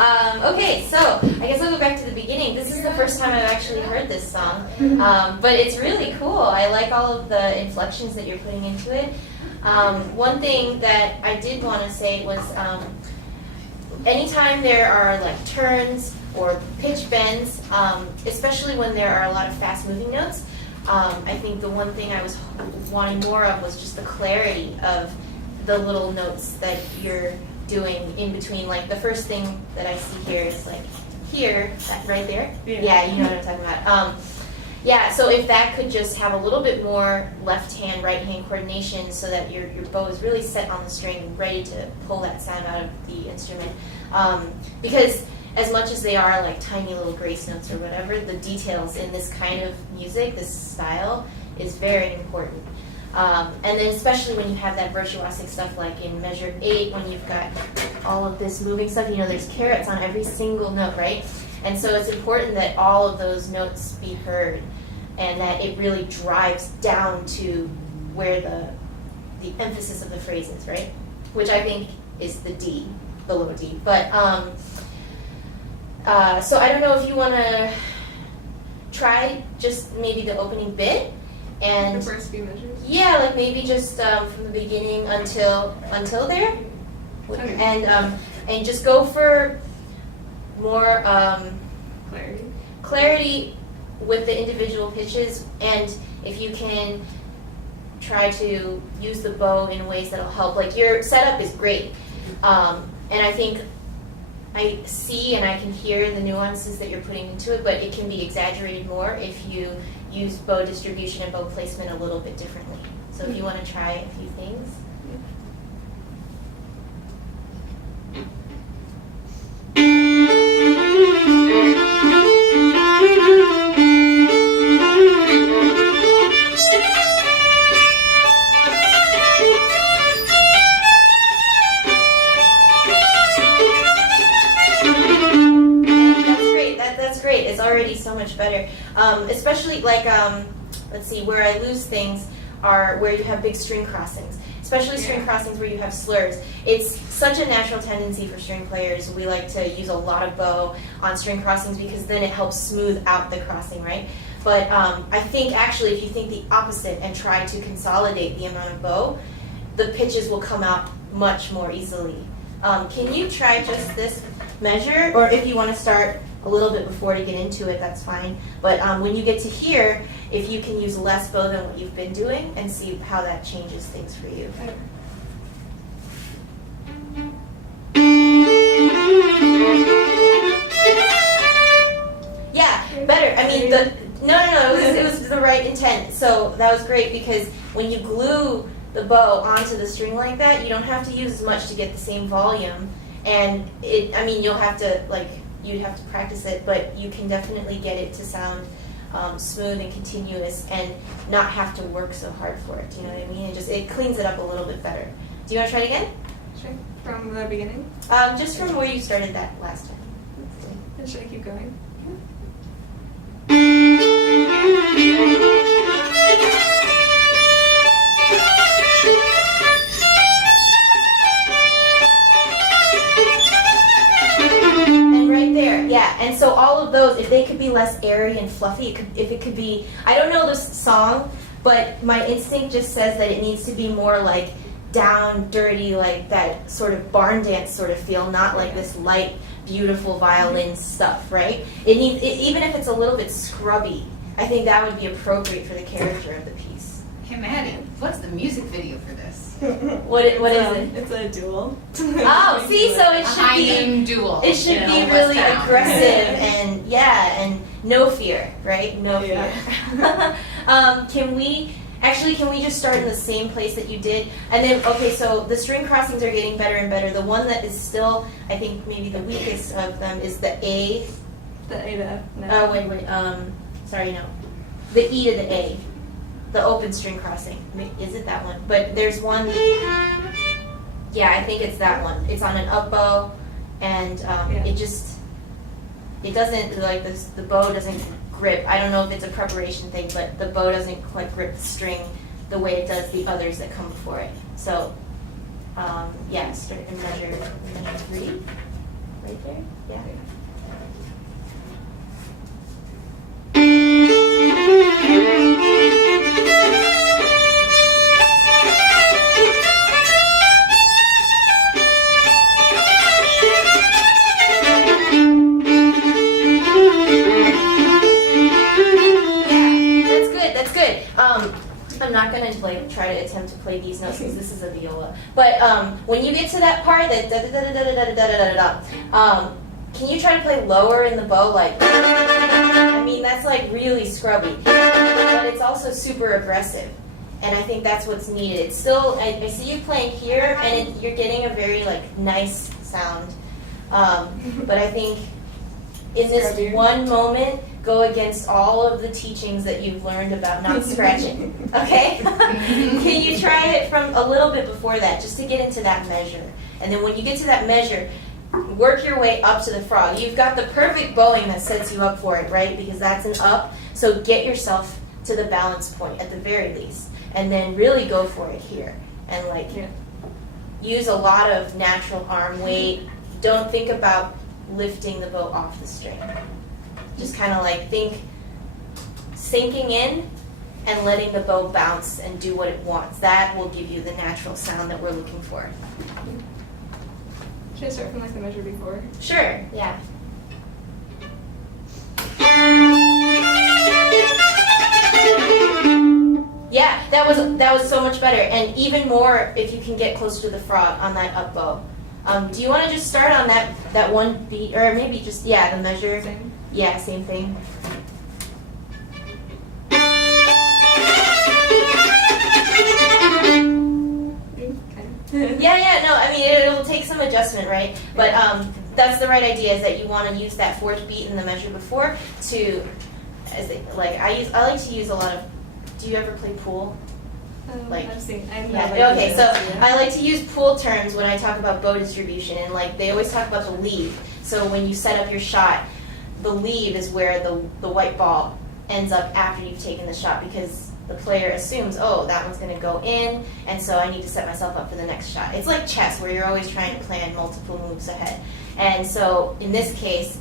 Okay, so I guess I'll go back to the beginning. This is the first time I've actually heard this song, but it's really cool. I like all of the inflections that you're putting into it. One thing that I did want to say was anytime there are like turns or pitch bends, especially when there are a lot of fast-moving notes, I think the one thing I was wanting more of was just the clarity of the little notes that you're doing in between. Like the first thing that I see here is like here, that right there. Yeah, you know what I'm talking about. Yeah, so if that could just have a little bit more left hand, right hand coordination so that your bow is really set on the string and ready to pull that sound out of the instrument. Because as much as they are like tiny little grace notes or whatever, the details in this kind of music, this style, is very important. And then especially when you have that virtuosic stuff like in measure 8, when you've got all of this moving stuff, you know, there's carats on every single note, right? And so it's important that all of those notes be heard and that it really drives down to where the emphasis of the phrase is, right? Which I think is the D, the low D. But, so I don't know if you want to try just maybe the opening bit. And the first few measures? Yeah, like maybe just from the beginning until there. Okay. And just go for more clarity with the individual pitches, and if you can try to use the bow in ways that'll help. Like your setup is great, and I think I see and I can hear the nuances that you're putting into it, but it can be exaggerated more if you use bow distribution and bow placement a little bit differently. So if you want to try a few things. Already so much better, especially like let's see, where I lose things are where you have big string crossings, especially string crossings where you have slurs. It's such a natural tendency for string players. We like to use a lot of bow on string crossings because then it helps smooth out the crossing, right? But I think actually if you think the opposite and try to consolidate the amount of bow, the pitches will come out much more easily. Can you try just this measure, or if you want to start a little bit before to get into it, that's fine. But when you get to here, if you can use less bow than what you've been doing and see how that changes things for you. Okay. Yeah, better. I mean, no, it was the right intent. So that was great because when you glue the bow onto the string like that, you don't have to use as much to get the same volume. And I mean, you'll have to you'd have to practice it, but you can definitely get it to sound smooth and continuous and not have to work so hard for it. Do you know what I mean? It cleans it up a little bit better. Do you want to try it again? Sure. From the beginning? Just from where you started that last time. And should I keep going? Yeah, and so all of those, if they could be less airy and fluffy, if it could be, I don't know this song, but my instinct just says that it needs to be more like down, dirty, like that sort of barn dance sort of feel, not like this light, beautiful violin stuff, right? Even if it's a little bit scrubby, I think that would be appropriate for the character of the piece. Hey Maddie, what's the music video for this? What is it? It's a duel. Oh, see, so it should be duel. It should be really aggressive and and no fear, right? No fear. Can we just start in the same place that you did? And then, okay, so the string crossings are getting better and better. The one that is still, I think, maybe the weakest of them is the A. The A to F. No. Oh, wait. Sorry, no. The E to the A. The open string crossing. Is it that one? But there's one. Yeah, I think it's that one. It's on an up bow, and it doesn't, like, the bow doesn't grip. I don't know if it's a preparation thing, but the bow doesn't quite grip the string the way it does the others that come before it. So, start in measure 3. Right there? Yeah. That's good. I'm not gonna try to attempt to play these notes because this is a viola. But when you get to that part, that da da da da da da da da da da, can you try to play lower in the bow? Like, I mean, that's like really scrubby, but it's also super aggressive, and I think that's what's needed. It's still, I see you playing here, and you're getting a very like nice sound, but I think in this one moment, go against all of the teachings that you've learned about not scratching, okay? Can you try it from a little bit before that, just to get into that measure? And then when you get to that measure, work your way up to the frog. You've got the perfect bowing that sets you up for it, right? Because that's an up, so get yourself to the balance point at the very least. And then really go for it here. And like, use a lot of natural arm weight. Don't think about lifting the bow off the string. Just kind of like think sinking in and letting the bow bounce and do what it wants. That will give you the natural sound that we're looking for. Should I start from like the measure before? Sure, yeah. Yeah, that was so much better, and even more if you can get closer to the frog on that up bow. Do you want to just start on that one beat, or maybe just, yeah, the measure? Same. Yeah, same thing. Yeah, no, I mean, it'll take some adjustment, right? But that's the right idea, is that you want to use that fourth beat in the measure before to, I like to use a lot of, do you ever play pool? I've seen. Yeah. Okay. So I like to use pool terms when I talk about bow distribution, and like they always talk about the leave. So when you set up your shot, the leave is where the white ball ends up after you've taken the shot, because the player assumes, oh, that one's going to go in, and so I need to set myself up for the next shot. It's like chess, where you're always trying to plan multiple moves ahead. And so in this case,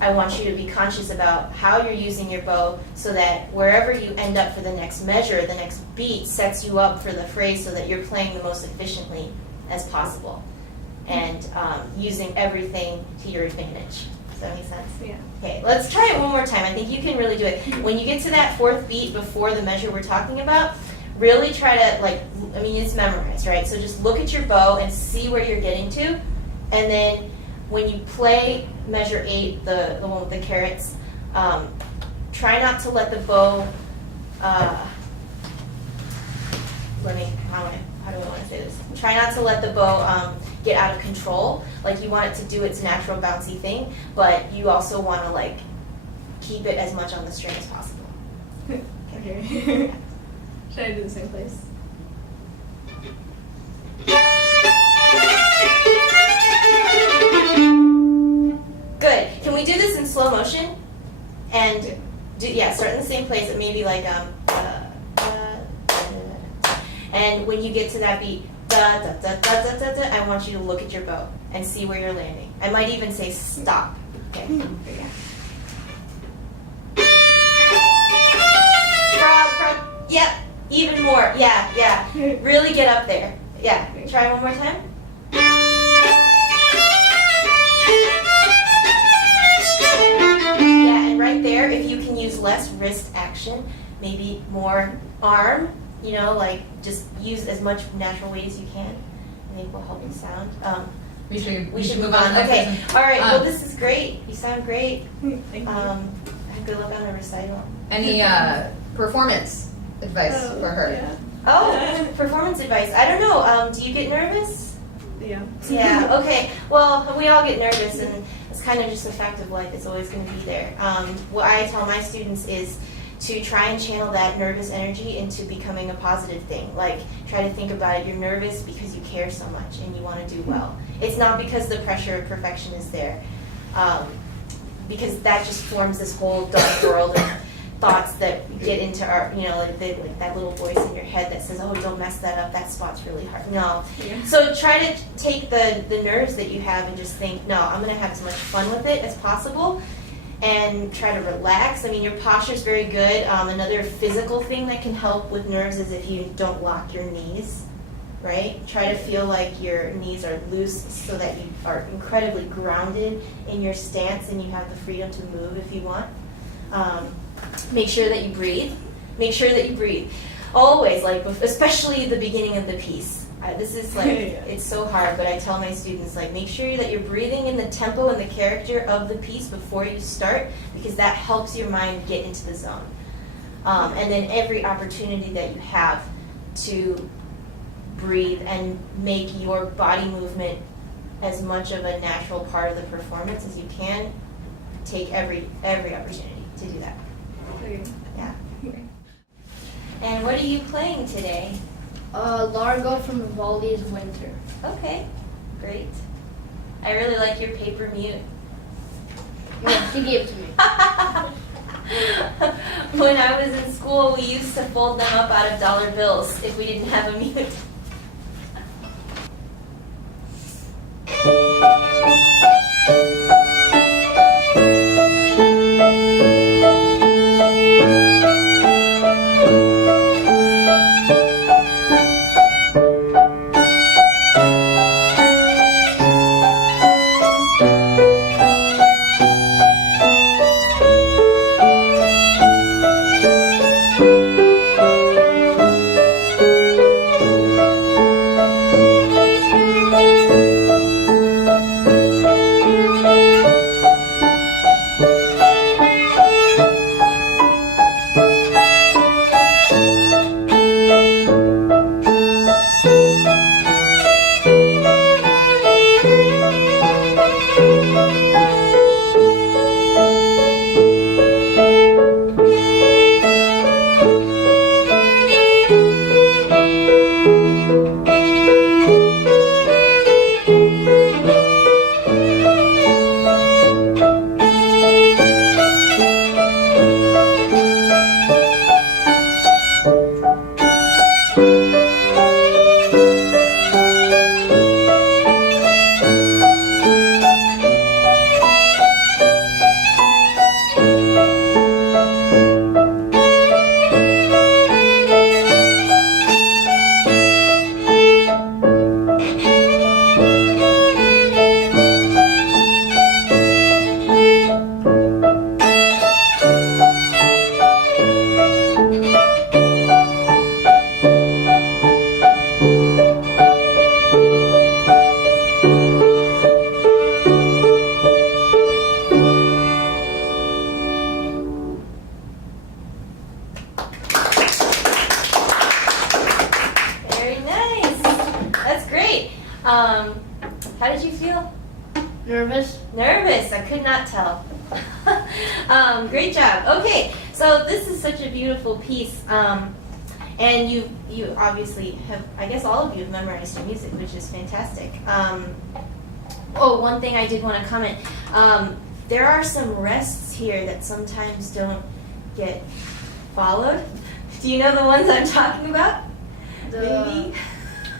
I want you to be conscious about how you're using your bow, so that wherever you end up for the next measure, the next beat sets you up for the phrase, so that you're playing the most efficiently as possible, and using everything to your advantage. Does that make sense? Yeah. Okay, let's try it one more time. I think you can really do it. When you get to that fourth beat before the measure we're talking about, really try to, it's memorized, right? So just look at your bow and see where you're getting to, and then when you play measure 8, the one with the carrots, try not to let the bow, how do I want to say this? Try not to let the bow get out of control. Like, you want it to do its natural bouncy thing, but you also want to keep it as much on the string as possible. Okay. Should I do the same place? Good. Can we do this in slow motion? And start in the same place, and maybe and when you get to that beat, da da da da da da da, I want you to look at your bow and see where you're landing. I might even say stop. Okay. Frog. Yep. Even more. Yeah. Really get up there. Yeah. Try one more time. Yeah, and right there, if you can use less wrist action, maybe more arm, just use as much natural weight as you can. I think will help the sound. We should move on. Okay. All right. Well, this is great. You sound great. Thank you. Good luck on the recital. Any performance advice for her? Yeah. Oh, performance advice. I don't know. Do you get nervous? Yeah. Yeah. Okay. Well, we all get nervous, and it's kind of just a fact of life. It's always going to be there. What I tell my students is to try and channel that nervous energy into becoming a positive thing. Try to think about it. You're nervous because you care so much and you want to do well. It's not because the pressure of perfection is there, because that just forms this whole dark world of thoughts that get into our, like that little voice in your head that says, oh, don't mess that up, that spot's really hard. No. Yeah. So try to take the nerves that you have and just think, no, I'm going to have as much fun with it as possible and try to relax. I mean, your posture is very good. Another physical thing that can help with nerves is if you don't lock your knees, right? Try to feel like your knees are loose so that you are incredibly grounded in your stance and you have the freedom to move if you want. Make sure that you breathe. Make sure that you breathe. Always, like, especially the beginning of the piece. This is like, it's so hard, but I tell my students, like, make sure that you're breathing in the tempo and the character of the piece before you start, because that helps your mind get into the zone. And then every opportunity that you have to breathe and make your body movement as much of a natural part of the performance as you can, take every opportunity to do that. Okay. Yeah. And what are you playing today? Largo from Vivaldi's Winter. Okay, great. I really like your paper mute. Yeah, she gave it to me. When I was in school, we used to fold them up out of dollar bills if we didn't have a mute. How did you feel? Nervous? Nervous, I could not tell. Great job. Okay, so this is such a beautiful piece. And you obviously have, I guess all of you have memorized your music, which is fantastic. Oh, one thing I did want to comment. There are some rests here that sometimes don't get followed. Do you know the ones I'm talking about? Maybe?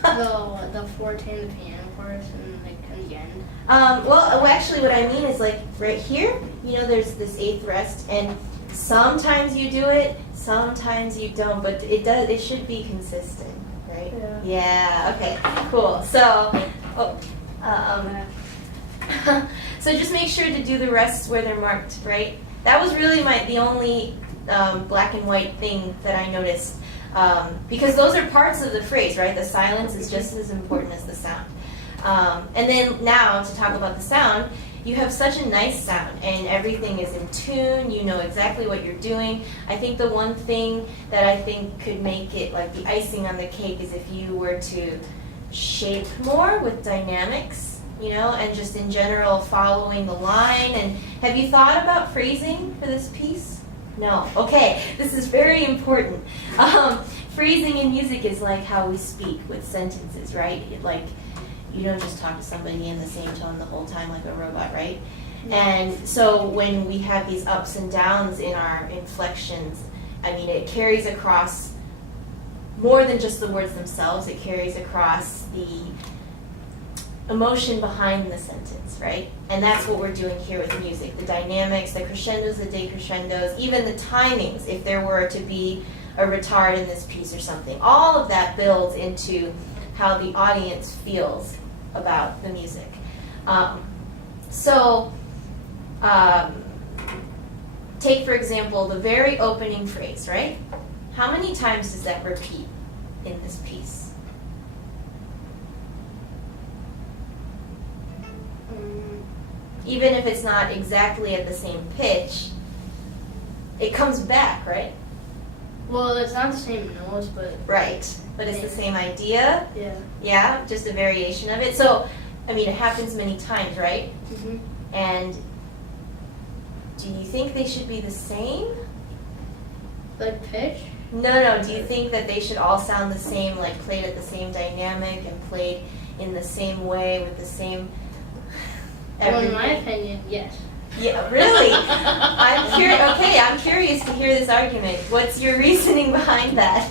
the forte and the piano parts and like in the end. Well, actually what I mean is like right here, you know, there's this eighth rest, and sometimes you do it, sometimes you don't, but it should be consistent, right? Yeah, okay, cool. So, so just make sure to do the rests where they're marked, right? That was really the only black and white thing that I noticed, because those are parts of the phrase, right? The silence is just as important as the sound. And then now to talk about the sound, you have such a nice sound and everything is in tune, you know exactly what you're doing. I think the one thing that I think could make it like the icing on the cake is if you were to shape more with dynamics, you know, and just in general following the line. And have you thought about phrasing for this piece? No. Okay, this is very important. Phrasing in music is like how we speak with sentences, right? You don't just talk to somebody in the same tone the whole time like a robot, right? And so when we have these ups and downs in our inflections, I mean, it carries across more than just the words themselves. It carries across the emotion behind the sentence, right? And that's what we're doing here with music. The dynamics, the crescendos, the decrescendos, even the timings, if there were to be a retard in this piece or something. All of that builds into how the audience feels about the music. Take, for example, the very opening phrase, right? How many times does that repeat in this piece? Even if it's not exactly at the same pitch, it comes back, right? Well, it's not the same notes, but Right. But it's the same idea? yeah. Yeah, just a variation of it. So, I mean, it happens many times, right? Mhm. And do you think they should be the same? Like pitch. No. Do you think that they should all sound the same, like played at the same dynamic and played in the same way with the same Well, in my everything? opinion, yes. Yeah, really? I'm curious. Okay, I'm curious to hear this argument. What's your reasoning behind that?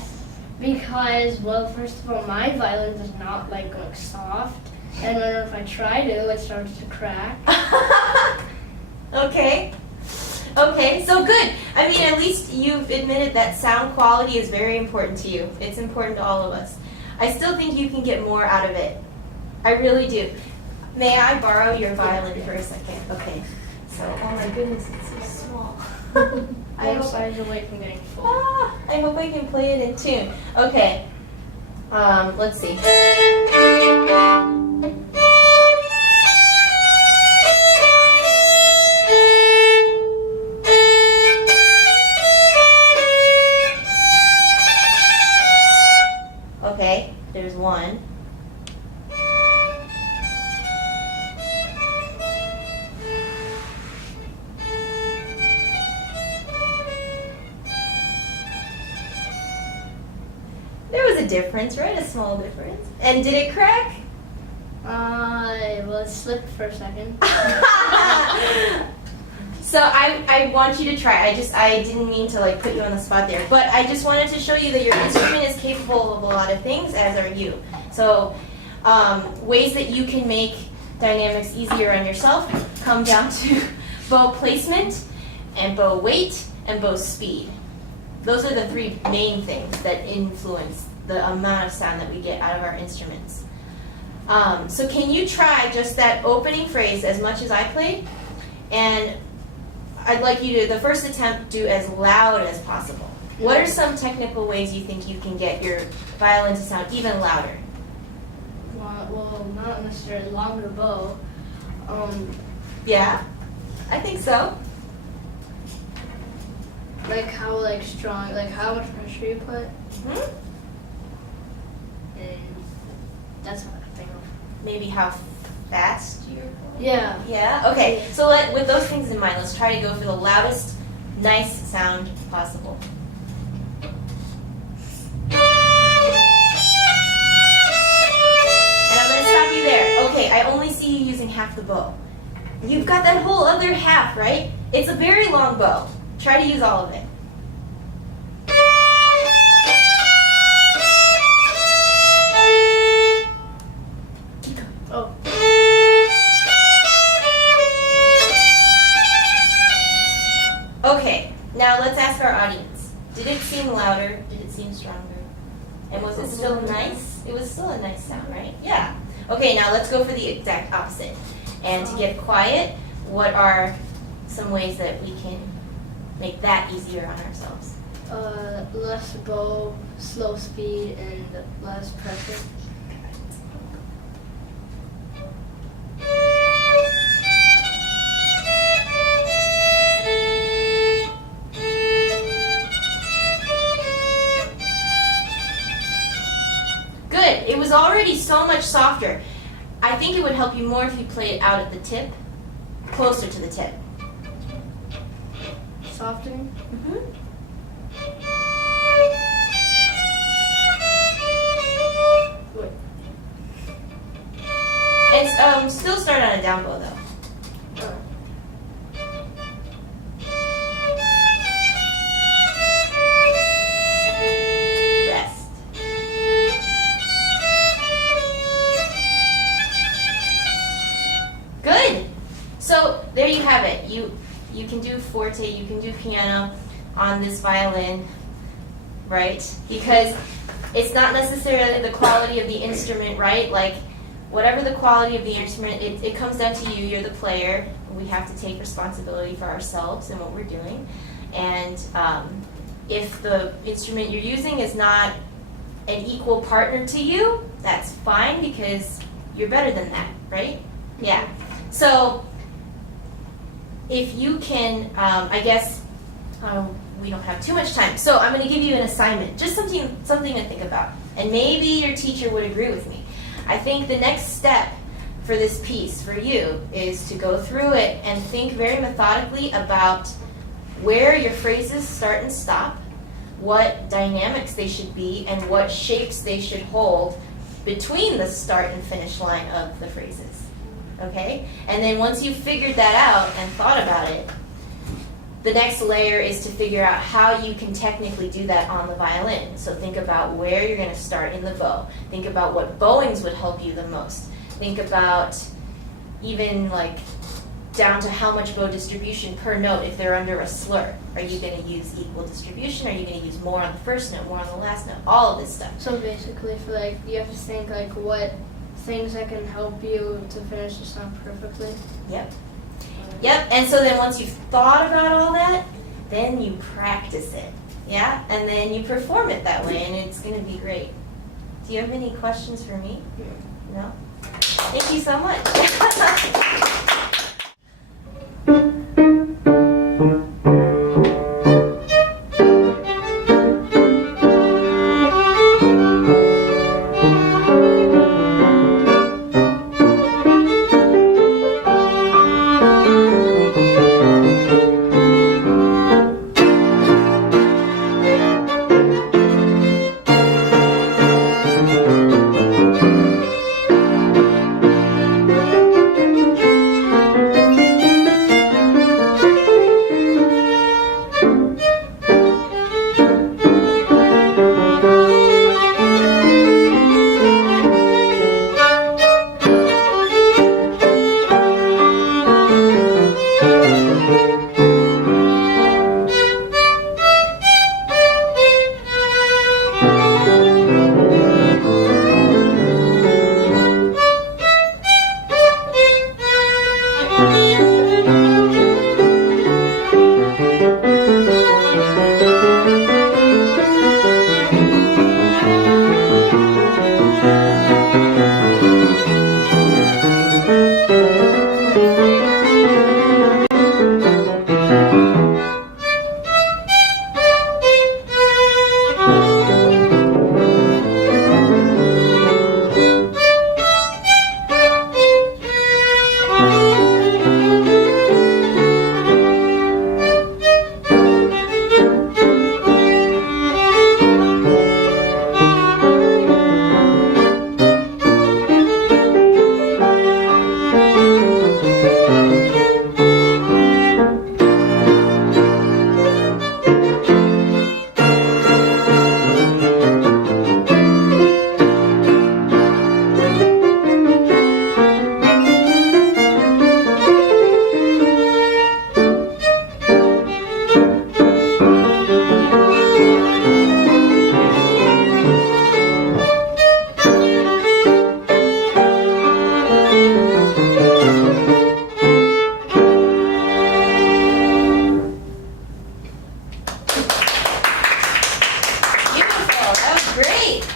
Because, well, first of all, my violin does not like going soft, and whenever if I try to, it starts to crack. Okay. Okay, so good. I mean, at least you've admitted that sound quality is very important to you. It's important to all of us. I still think you can get more out of it. I really do. May I borrow your violin for a second? Okay. So, oh my goodness, it's so small. I Both hope sides away from getting full. I hope I can play it in tune. Okay. Let's see. Okay, there's one. There was a difference, right? A small difference. And did it crack? Well, it slipped for a second. So I want you to try. I didn't mean to like put you on the spot there, but I just wanted to show you that your instrument is capable of a lot of things, as are you. So ways that you can make dynamics easier on yourself come down to bow placement and bow weight and bow speed. Those are the three main things that influence the amount of sound that we get out of our instruments. So can you try just that opening phrase as much as I played? And I'd like you to, the first attempt, do as loud as possible. What are some technical ways you think you can get your violin to sound even louder? Well, not necessarily longer bow. Yeah, I think so. Like how strong, like how much pressure you put, Hmm? and that's what I think of. Maybe how fast you're going? Yeah. Yeah? Okay, so with those things in mind, let's try to go for the loudest, nice sound possible. And I'm going to stop you there. Okay, I only see you using half the bow. You've got that whole other half, right? It's a very long bow. Try to use all of it. Oh. Okay, now let's ask our audience. Did it seem louder? Did it seem stronger? And was it still nice? It was still a nice sound, right? Yeah. Okay, now let's go for the exact opposite. And to get quiet, what are some ways that we can make that easier on ourselves? Less bow, slow speed, and less pressure. Good. It was already so much softer. I think it would help you more if you played it out at the tip, closer to the tip. Softening. Mm-hmm. Wait. And still start on a down bow though. Oh. So there you have it. You can do forte, you can do piano on this violin, right? Because it's not necessarily the quality of the instrument, right? Like, whatever the quality of the instrument, it comes down to you. You're the player. We have to take responsibility for ourselves and what we're doing. And if the instrument you're using is not an equal partner to you, that's fine because you're better than that, right? Yeah. So if you can, I guess we don't have too much time. So I'm going to give you an assignment, just something to think about. And maybe your teacher would agree with me. I think the next step for this piece for you is to go through it and think very methodically about where your phrases start and stop, what dynamics they should be, and what shapes they should hold between the start and finish line of the phrases. Okay? And then once you've figured that out and thought about it, the next layer is to figure out how you can technically do that on the violin. So think about where you're going to start in the bow. Think about what bowings would help you the most. Think about even like down to how much bow distribution per note if they're under a slur. Are you going to use equal distribution? Are you going to use more on the first note, more on the last note? All of this stuff. So basically, for like, you have to think like what things that can help you to finish the song perfectly. Yep. Yep, and so then once you've thought about all that, then you practice it, yeah? And then you perform it that way, and it's going to be great. Do you have any questions for me? No? Thank you so much.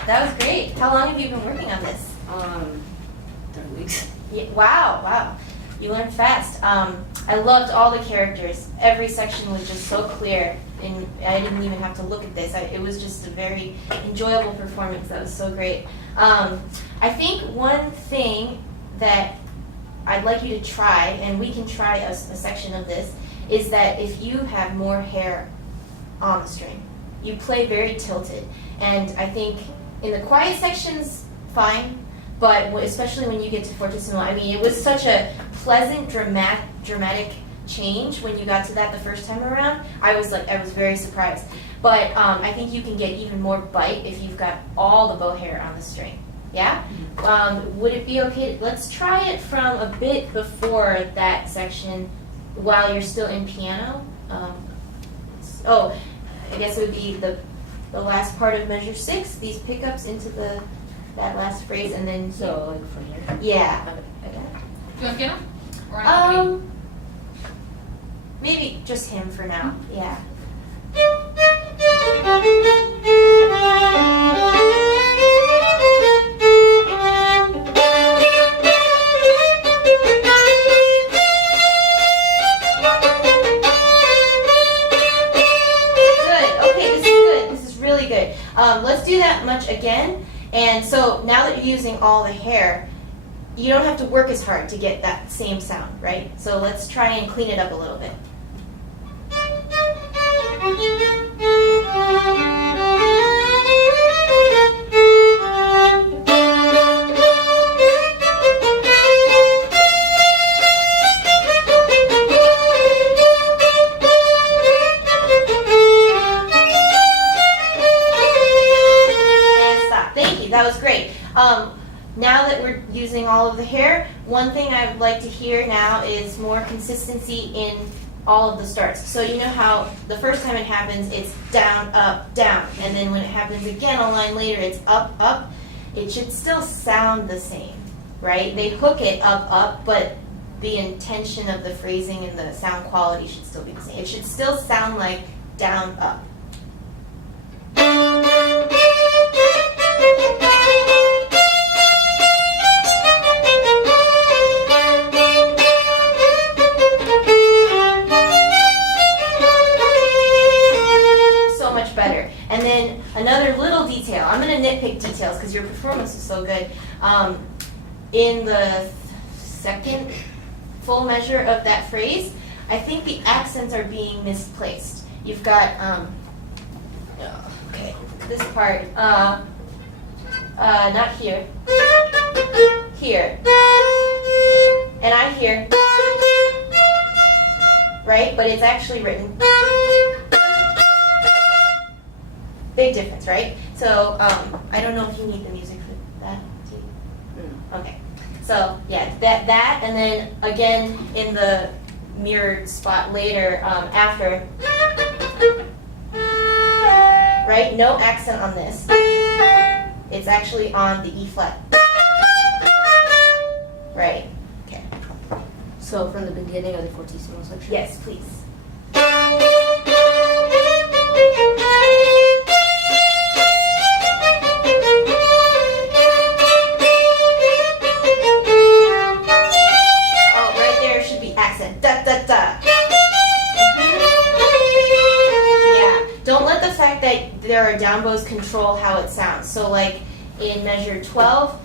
That was great. How long have you been working on this? 3 weeks. Yeah, wow. You learned fast. I loved all the characters. Every section was just so clear, and I didn't even have to look at this. It was just a very enjoyable performance. That was so great. I think one thing that I'd like you to try, and we can try a section of this, is that if you have more hair on the string, you play very tilted. And I think in the quiet sections, fine, but especially when you get to fortissimo, I mean, it was such a pleasant, dramatic change when you got to that the first time around. I was very surprised. But I think you can get even more bite if you've got all the bow hair on the string. Yeah? Would it be okay? Let's try it from a bit before that section while you're still in piano. I guess it would be the last part of measure 6, these pickups into that last phrase, and then So, like from here. yeah. Do you want piano? Or not? Maybe just him for now. Yeah. Let's do that much again. And so now that you're using all the hair, you don't have to work as hard to get that same sound, right? So let's try and clean it up a little bit. That was great. Now that we're using all of the hair, one thing I would like to hear now is more consistency in all of the starts. So you know how the first time it happens, it's down, up, down. And then when it happens again a line later, it's up, up. It should still sound the same, right? They hook it up, up, but the intention of the phrasing and the sound quality should still be the same. It should still sound like down, up. And then another little detail. I'm going to nitpick details because your performance is so good. In the second full measure of that phrase, I think the accents are being misplaced. You've got, okay, this part, not here, here, and I hear, right? But it's actually written. Big difference, right? So I don't know if you need the music for that. Do you? Okay. So yeah, that, and then again in the mirrored spot later after. Right? No accent on this. It's actually on the E flat. Right. Okay. So from the beginning of the fortissimo section? Yes, please. Da, da, da. Yeah. Don't let the fact that there are down bows control how it sounds. So like in measure 12,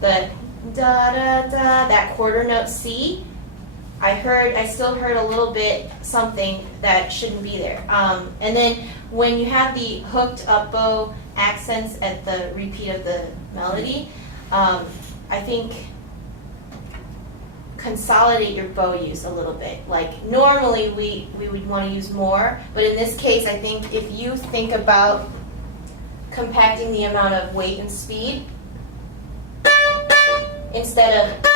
the da da da, that quarter note C, I still heard a little bit something that shouldn't be there. And then when you have the hooked up bow accents at the repeat of the melody, I think consolidate your bow use a little bit. Like normally we would want to use more, but in this case I think if you think about compacting the amount of weight and speed instead of,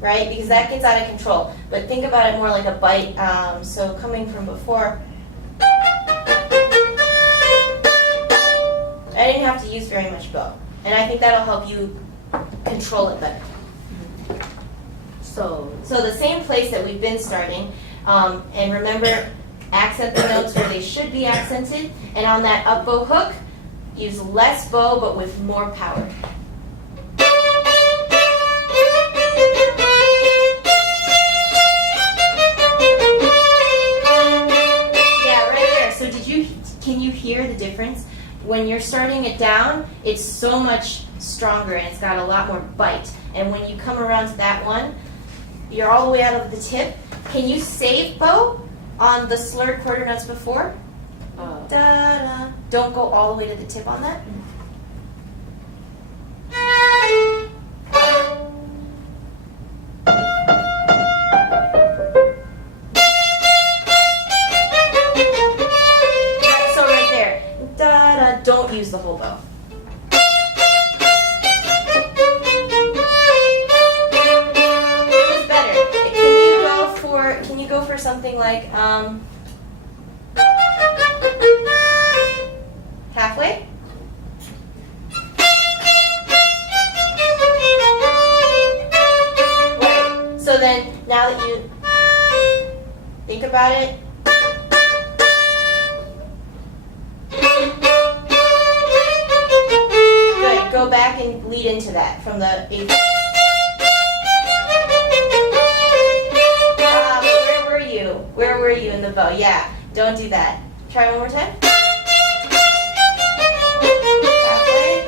right, because that gets out of control, but think about it more like a bite. So coming from before, I didn't have to use very much bow, and I think that'll help you control it better. So the same place that we've been starting, and remember, accent the notes where they should be accented, and on that up bow hook, use less bow but with more power. Yeah, right there. So can you hear the difference? When you're starting it down, it's so much stronger and it's got a lot more bite. And when you come around to that one, you're all the way out of the tip. Can you save bow on the slurred quarter notes before? Da-da. Don't go all the way to the tip on that. So right there. Da-da. Don't use the whole bow. for something like halfway. Right. So then, now that you think about it, good. Go back and lead into that from the eighth. Where were you in the bow? Yeah, don't do that. Try one more time. Halfway.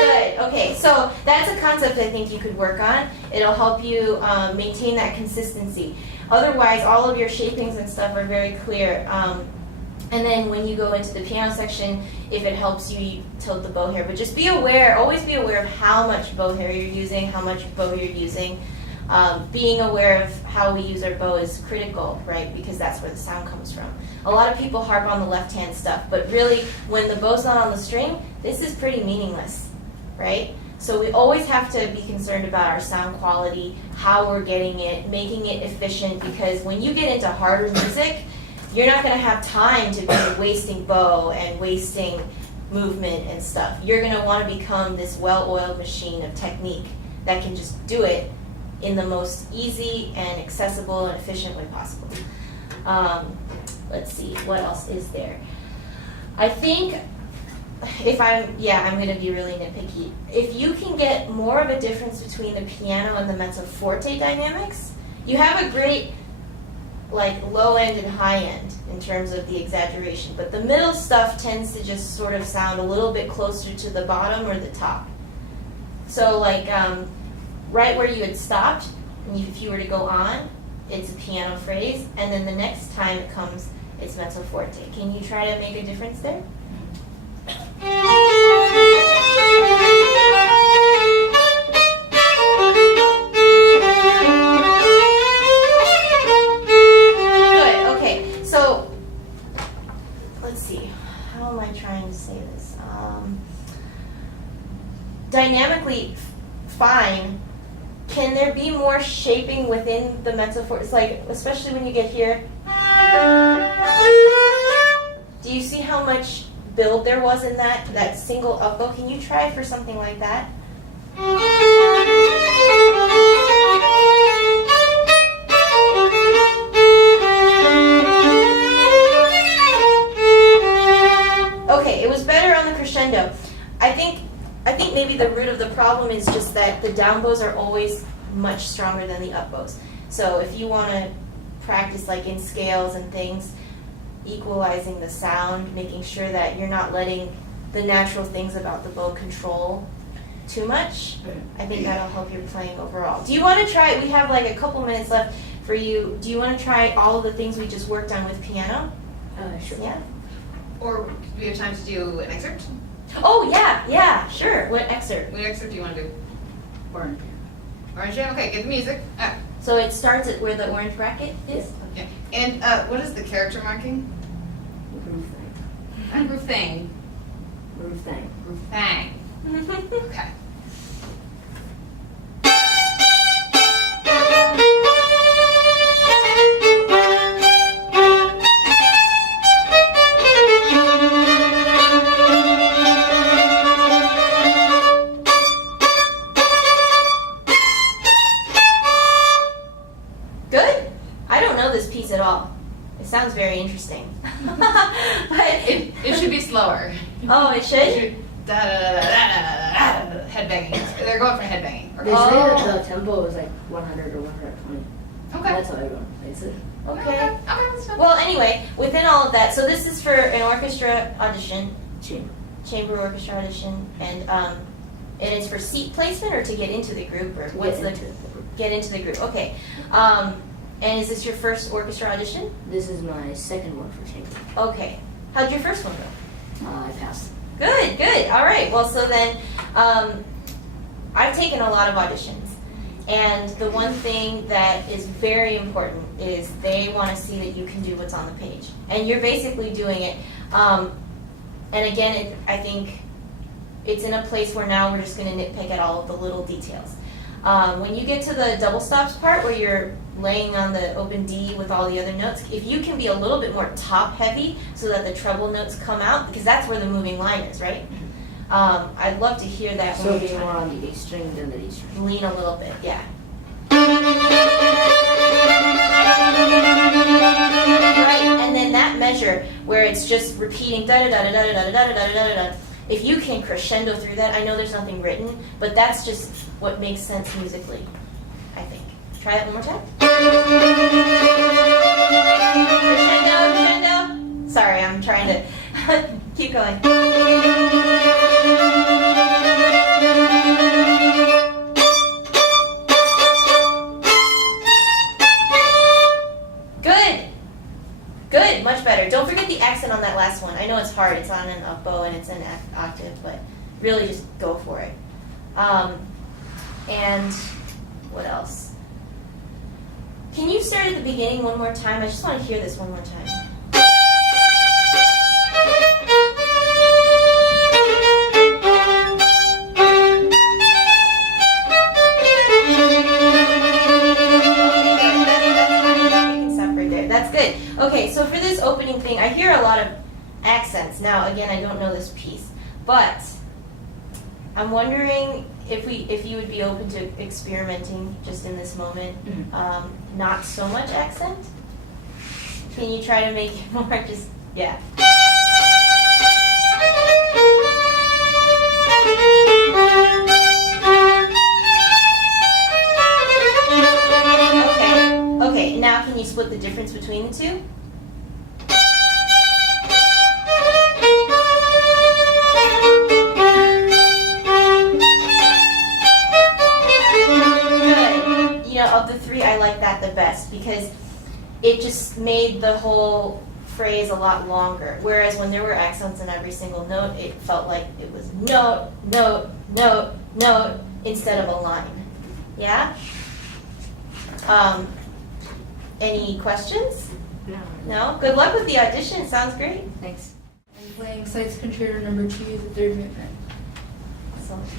Good. Okay, so that's a concept I think you could work on. It'll help you maintain that consistency. Otherwise, all of your shapings and stuff are very clear. And then when you go into the piano section, if it helps you tilt the bow hair. But just be aware, always be aware of how much bow hair you're using, how much bow you're using. Being aware of how we use our bow is critical, right? Because that's where the sound comes from. A lot of people harp on the left-hand stuff, but really, when the bow's not on the string, this is pretty meaningless, right? So we always have to be concerned about our sound quality, how we're getting it, making it efficient, because when you get into harder music, you're not going to have time to be wasting bow and wasting movement and stuff. You're going to want to become this well-oiled machine of technique that can just do it in the most easy and accessible and efficient way possible. Let's see, what else is there? I think I'm going to be really nitpicky. If you can get more of a difference between the piano and the mezzo forte dynamics, you have a great low end and high end in terms of the exaggeration, but the middle stuff tends to just sort of sound a little bit closer to the bottom or the top. So right where you had stopped, if you were to go on, it's a piano phrase, and then the next time it comes, it's mezzo forte. Can you try to make a difference there? Dynamically fine. Can there be more shaping within the mezzo forte? It's especially when you get here. Do you see how much build there was in that single up bow? Can you try for something like that? Okay, it was better on the crescendo. I think maybe the root of the problem is just that the down bows are always much stronger than the up bows. So if you want to practice in scales and things, equalizing the sound, making sure that you're not letting the natural things about the bow control too much, I think that'll help your playing overall. Do you want to try, we have a couple minutes left for you, do you want to try all of the things we just worked on with piano? Sure. Yeah? Or do we have time to do an excerpt? Oh, yeah, sure. What excerpt? What excerpt do you want to do? Orange. Orange jam? Okay, get the music. So it starts at where the orange bracket is? Yeah. And what is the character marking? Groove thing. And groove thing. Groove thing. Groove thing. Okay. Good? I don't know this piece at all. It sounds very interesting. But It should be slower. oh, it should? Headbanging. They're going for headbanging. They say Oh. that the tempo is 100 or 120. Okay. That's how everyone plays it. Okay. Okay, that's fine. Well, anyway, within all of that, so this is for an orchestra audition, chamber orchestra audition, and it's for seat placement or to get into the group, or what's the get into the group? Okay. And is this your first orchestra audition? This is my second one for chamber. Okay. How'd your first one go? I passed. Good. All right. Well, so then I've taken a lot of auditions. And the one thing that is very important is they want to see that you can do what's on the page. And you're basically doing it. And again, I think it's in a place where now we're just going to nitpick at all of the little details. When you get to the double stops part where you're laying on the open D with all the other notes, if you can be a little bit more top heavy so that the treble notes come out, because that's where the moving line is, right? I'd love to hear that So one be more more time. on the A string than the D string. Lean a little bit, yeah. Right, and then that measure where it's just repeating da da da da da da da da da da da da. If you can crescendo through that, I know there's nothing written, but that's just what makes sense musically, I think. Try that one more time. Crescendo, crescendo. Sorry, I'm trying to keep going. Good. Good, much better. Don't forget the accent on that last one. I know it's hard. It's on an up bow and it's an octave, but really just go for it. And what else? Can you start at the beginning one more time? I just want to hear this one more time. That's good. Okay, so for this opening thing, I hear a lot of accents. Now, again, I don't know this piece, but I'm wondering if you would be open to experimenting just in this moment. Not so much accent. Can you try to make it more just, yeah. Okay, now can you split the difference between the two? Good. You know, of the three, I like that the best because it just made the whole phrase a lot longer. Whereas when there were accents in every single note, it felt like it was note, note, note, note instead of a line. Yeah? Any questions? No. No? Good luck with the audition. Sounds great. Thanks. I'm playing Sights Concerto number 2, the third movement. Excellent.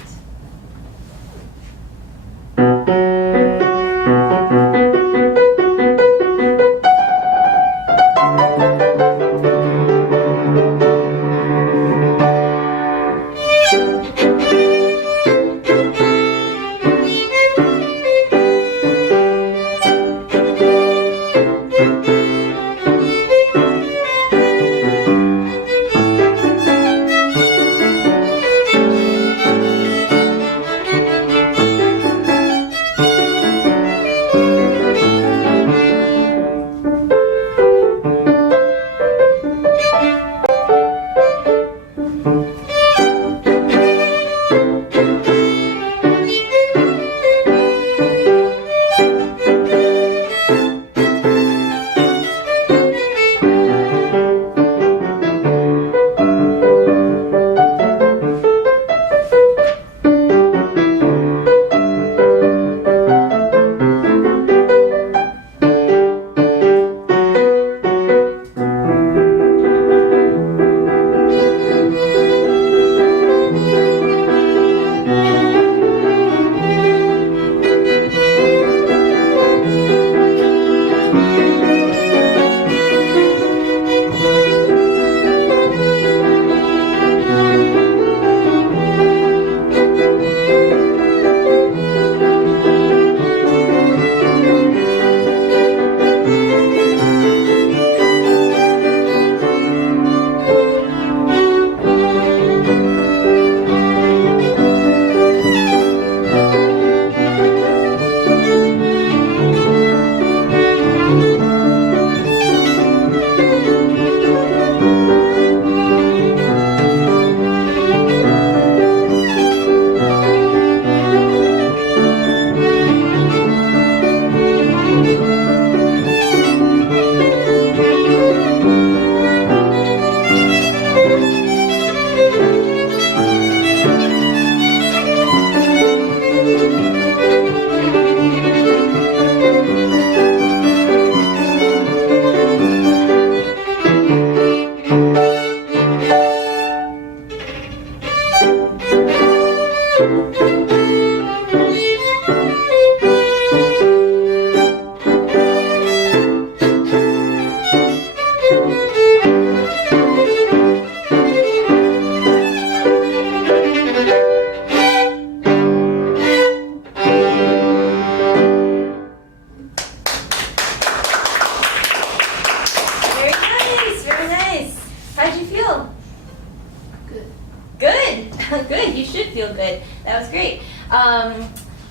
was great.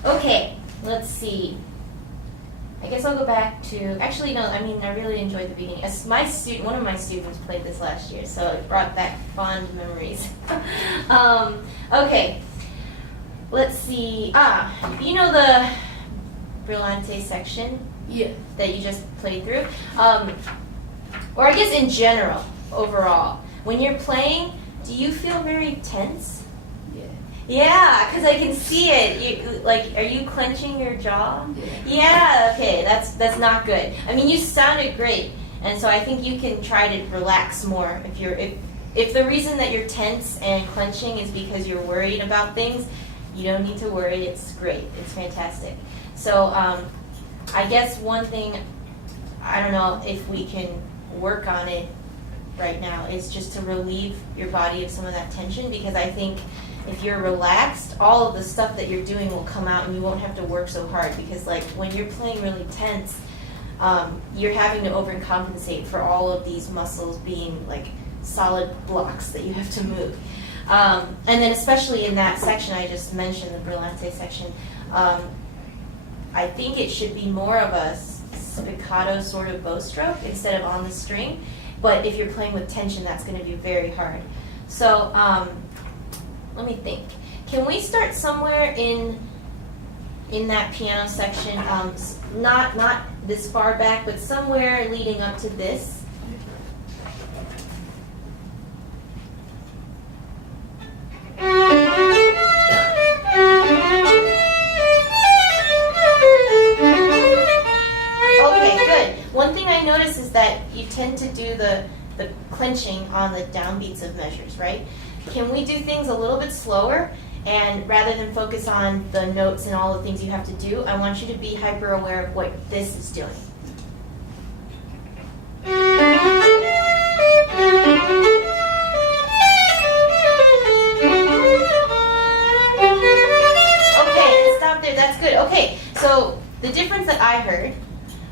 Okay, let's see. I guess I'll go back to, actually no, I mean, I really enjoyed the beginning. As my student, one of my students played this last year, so it brought back fond memories. Okay, let's see. You know the Brillante section Yeah. that you just played through? Or I guess in general, overall, when you're playing, do you feel very tense? Yeah. Yeah, because I can see it. You, like, are you clenching your jaw? Yeah. Okay, that's not good. I mean, you sounded great, and so I think you can try to relax more. If the reason that you're tense and clenching is because you're worried about things, you don't need to worry. It's great. It's fantastic. So I guess one thing, I don't know if we can work on it right now, is just to relieve your body of some of that tension, because I think if you're relaxed, all of the stuff that you're doing will come out and you won't have to work so hard, because like when you're playing really tense, you're having to overcompensate for all of these muscles being like solid blocks that you have to move. And then especially in that section I just mentioned, the Brillante section, I think it should be more of a spiccato sort of bow stroke instead of on the string. But if you're playing with tension, that's going to be very hard. So let me think. Can we start somewhere in that piano section? Not this far back, but somewhere leading up to this. One thing I notice is that you tend to do the clenching on the downbeats of measures, right? Can we do things a little bit slower? And rather than focus on the notes and all the things you have to do, I want you to be hyper aware of what this is doing. Okay, stop there. That's good. Okay, so the difference that I heard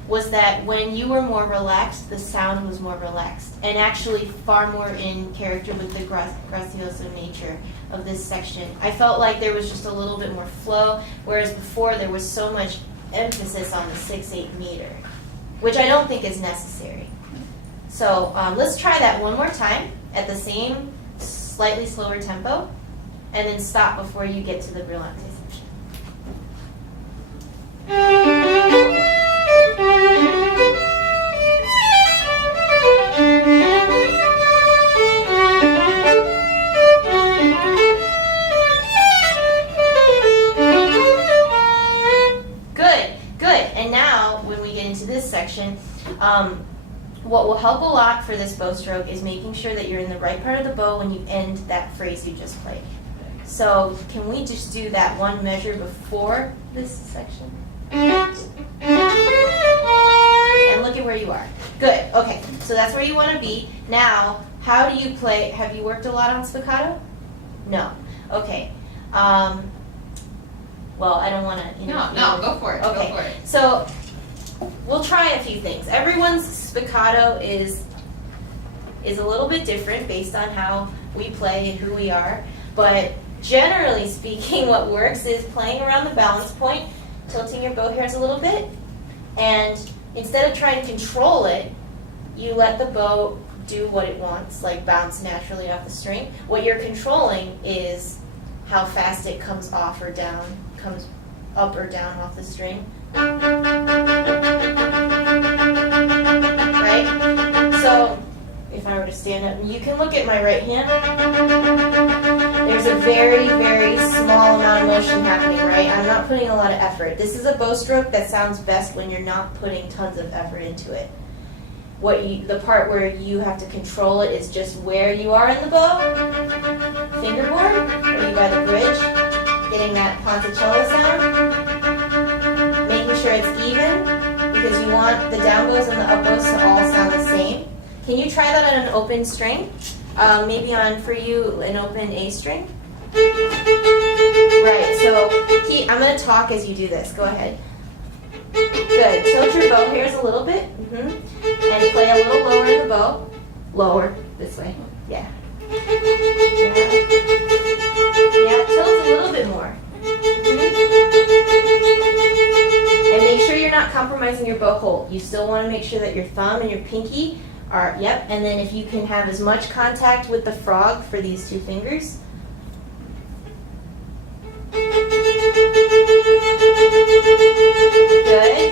was that when you were more relaxed, the sound was more relaxed, and actually far more in character with the grazioso nature of this section. I felt like there was just a little bit more flow, whereas before there was so much emphasis on the 6/8 meter, which I don't think is necessary. So let's try that one more time at the same slightly slower tempo, and then stop before you get to the Brillante section. Section. What will help a lot for this bow stroke is making sure that you're in the right part of the bow when you end that phrase you just played. So can we just do that one measure before this section? And look at where you are. Good. Okay. So that's where you want to be. Now, how do you play? Have you worked a lot on spiccato? No. Okay. Well, I don't want to. No, go for it. Okay. Go for it. So we'll try a few things. Everyone's spiccato is a little bit different based on how we play and who we are. But generally speaking, what works is playing around the balance point, tilting your bow hairs a little bit, and instead of trying to control it, you let the bow do what it wants, like bounce naturally off the string. What you're controlling is how fast it comes off or down, comes up or down off the string. Right? So, if I were to stand up, you can look at my right hand. There's a very, very small amount of motion happening, right? I'm not putting a lot of effort. This is a bow stroke that sounds best when you're not putting tons of effort into it. The part where you have to control it is just where you are in the bow. Fingerboard, are you by the bridge? Getting that ponticello sound. Making sure it's even, because you want the down bows and the up bows to all sound the same. Can you try that on an open string? Maybe on, for you, an open A string? Right, so I'm going to talk as you do this. Go ahead. Good. Tilt your bow hairs a little bit. And play a little lower in the bow. Lower, this way. Yeah. Yeah, tilt a little bit more. your bow hold. You still want to make sure that your thumb and your pinky are, yep, and then if you can have as much contact with the frog for these two fingers. Good,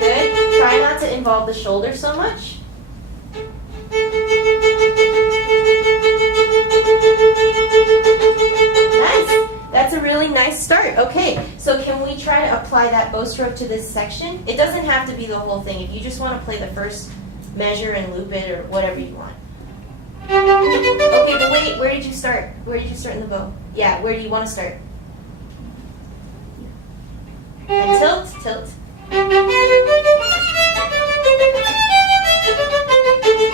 good. Try not to involve the shoulder so much. Nice. That's a really nice start. Okay, so can we try to apply that bow stroke to this section? It doesn't have to be the whole thing. If you just want to play the first measure and loop it or whatever you want. Okay, but wait, where did you start? Where did you start in the bow? Yeah, where do you want to start? And tilt, tilt.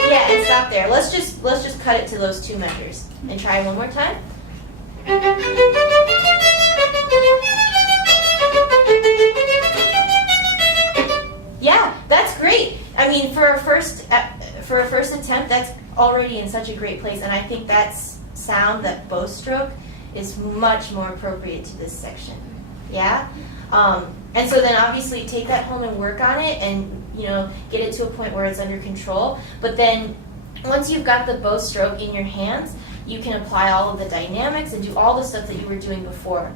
Yeah, and stop there. Let's just cut it to those two measures and try one more time. Yeah, that's great. I mean, for a first attempt, that's already in such a great place, and I think that sound, that bow stroke, is much more appropriate to this section. Yeah. And so then obviously take that home and work on it, and get it to a point where it's under control. But then once you've got the bow stroke in your hands, you can apply all of the dynamics and do all the stuff that you were doing before.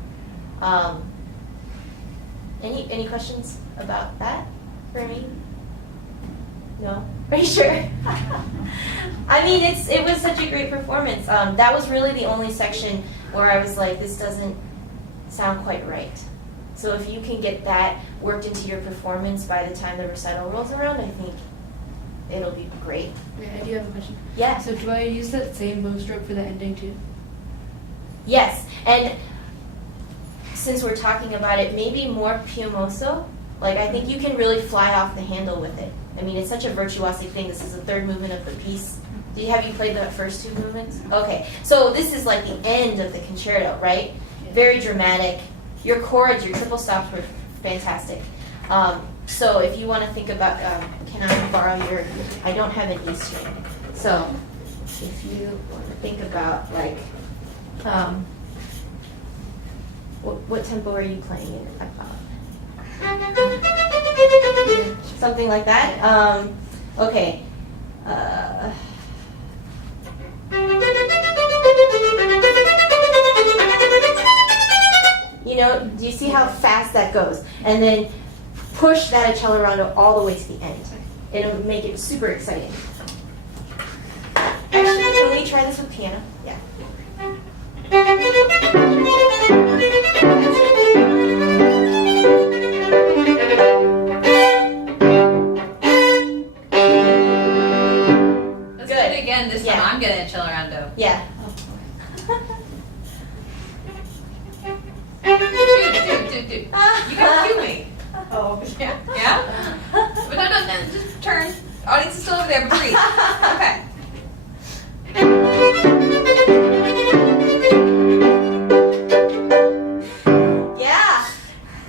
Any questions about that for me? No? Are you sure? I mean, it was such a great performance. That was really the only section where I was like, this doesn't sound quite right. So if you can get that worked into your performance by the time the recital rolls around, I think it'll be great. Yeah, I do have a question. Yeah. So do I use that same bow stroke for the ending too? Yes, and since we're talking about it, maybe more piumoso. Like, I think you can really fly off the handle with it. I mean, it's such a virtuosic thing. This is the third movement of the piece. Have you played the first two movements? Okay, so this is like the end of the concerto, right? Very dramatic. Your chords, your triple stops were fantastic. So if you want to think about, can I borrow your, I don't have an E string. So if you want to think about like, what tempo are you playing in? Something like that? Okay. Do you see how fast that goes? And then push that accelerando all the way to the end. It'll make it super exciting. Actually, can we try this with piano? Yeah. Let's do it again. This time I'm getting a accelerando. Yeah. Dude. You gotta cue me. Oh, Yeah? Yeah? But no, just turn. Audience is still over there, but breathe. Okay. Yeah.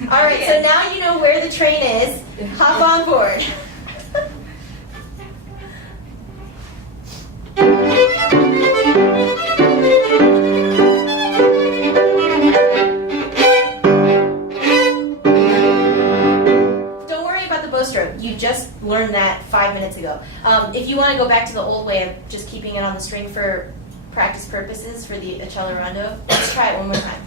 All right, so now you know where the train is. Hop on board. You just learned that 5 minutes ago. If you want to go back to the old way of just keeping it on the string for practice purposes for the accelerando, let's try it one more time.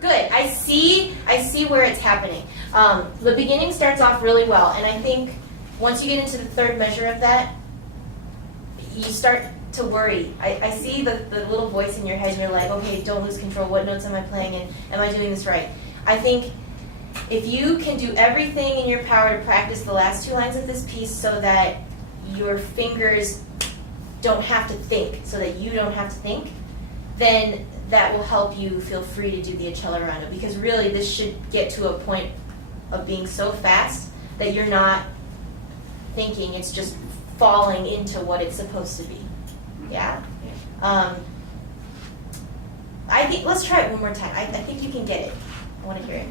Good. I see where it's happening. The beginning starts off really well, and I think once you get into the third measure of that, you start to worry. I see the little voice in your head and you're like, okay, don't lose control. What notes am I playing and am I doing this right? I think if you can do everything in your power to practice the last two lines of this piece so that your fingers don't have to think, so that you don't have to think, then that will help you feel free to do the accelerando, because really this should get to a point of being so fast that you're not thinking, it's just falling into what it's supposed to be. Yeah? I think, let's try it one more time. I think you can get it. I want to hear it.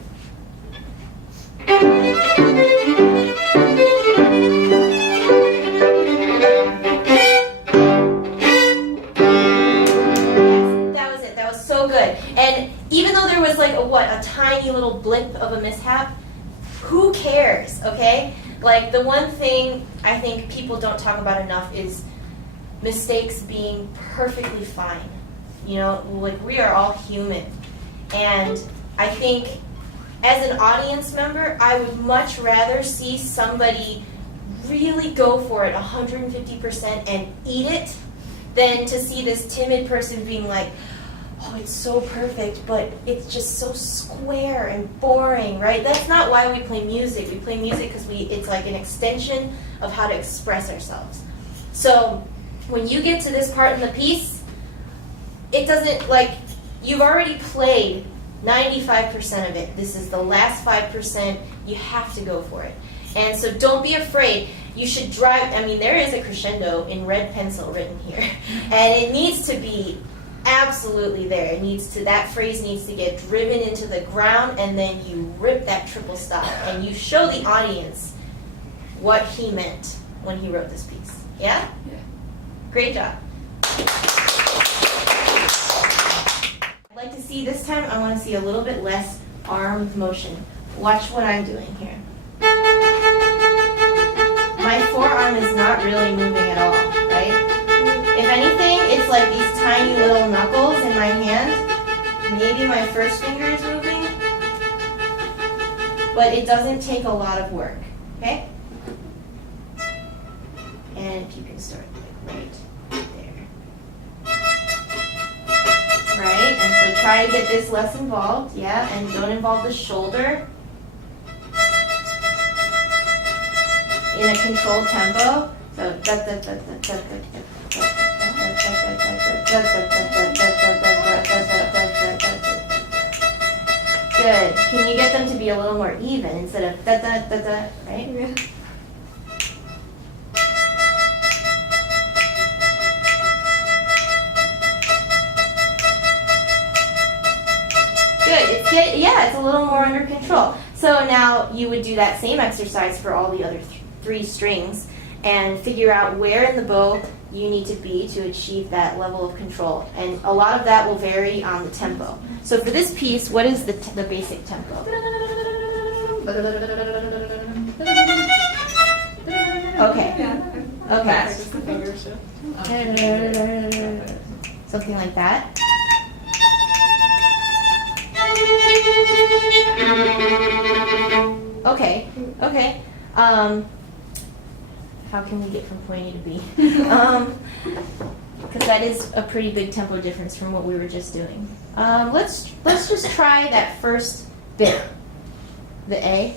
Like, the one thing I think people don't talk about enough is mistakes being perfectly fine. You know, like, we are all human. And I think as an audience member, I would much rather see somebody really go for it 150% and eat it than to see this timid person being like, oh, it's so perfect, but it's just so square and boring, right? That's not why we play music. We play music because it's like an extension of how to express ourselves. So when you get to this part in the piece, it doesn't, like, you've already played 95% of it. This is the last 5%. You have to go for it. And so don't be afraid. You should drive, I mean, there is a crescendo in red pencil written here. And it needs to be absolutely there. It needs to, that phrase needs to get driven into the ground, and then you rip that triple stop and you show the audience what he meant when he wrote this piece. Yeah? Yeah. Great job. I'd like to see this time, I want to see a little bit less arm motion. Watch what I'm doing here. My forearm is not really moving at all, right? If anything, it's like these tiny little knuckles in my hand. Maybe my first finger is moving, but it doesn't take a lot of work, okay? And if you can start like right there. Right, and so try to get this less involved, yeah, and don't involve the shoulder. In a controlled tempo. So good. Can you get them to be a little more even instead of da da da da, right? Yeah. Good. It's a little more under control. So now you would do that same exercise for all the other three strings and figure out where in the bow you need to be to achieve that level of control. And a lot of that will vary on the tempo. So for this piece, what is the basic tempo? Okay. Okay. Practice the fingers too. Something like that. Okay. Okay. How can we get from point A to B? Because that is a pretty big tempo difference from what we were just doing. Let's just try that first bit, the A,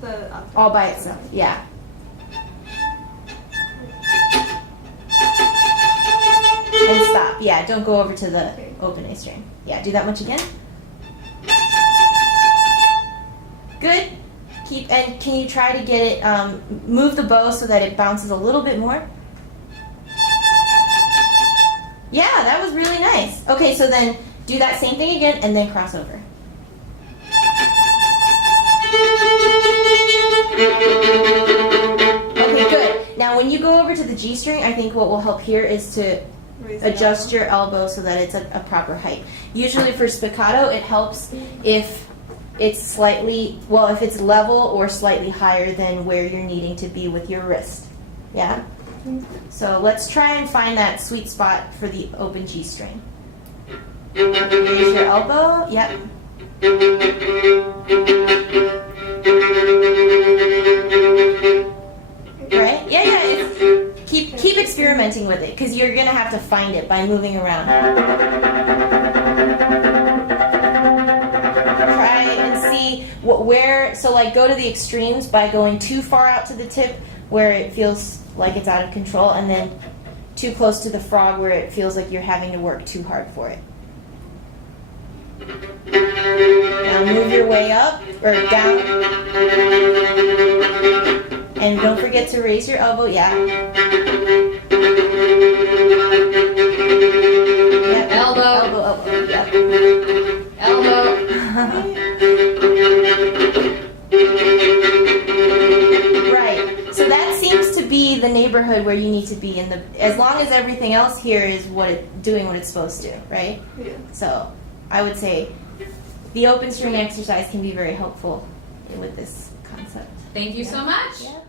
The up. all by itself. Yeah. And stop. Yeah. Don't go over to the open A string. Yeah. Do that much again. Good. And can you try to get it, move the bow so that it bounces a little bit more? Yeah, that was really nice. Okay, so then do that same thing again and then cross over. Okay, good. Now when you go over to the G string, I think what will help here is to adjust your elbow so that it's a proper height. Usually for spiccato, it helps if it's slightly, well, if it's level or slightly higher than where you're needing to be with your wrist. Yeah? So let's try and find that sweet spot for the open G string. Raise your elbow. Yep. Right? Yeah, it's, keep experimenting with it because you're going to have to find it by moving around. Where, so like go to the extremes by going too far out to the tip where it feels like it's out of control, and then too close to the frog where it feels like you're having to work too hard for it. Now move your way up or down, and don't forget to raise your elbow. Yeah. Yep. Elbow. Yep. Elbow. Right. So that seems to be the neighborhood where you need to be in the, as long as everything else here is doing what it's supposed to, right? Yeah. So I would say the open string exercise can be very helpful with this concept. Thank you so much. Yeah.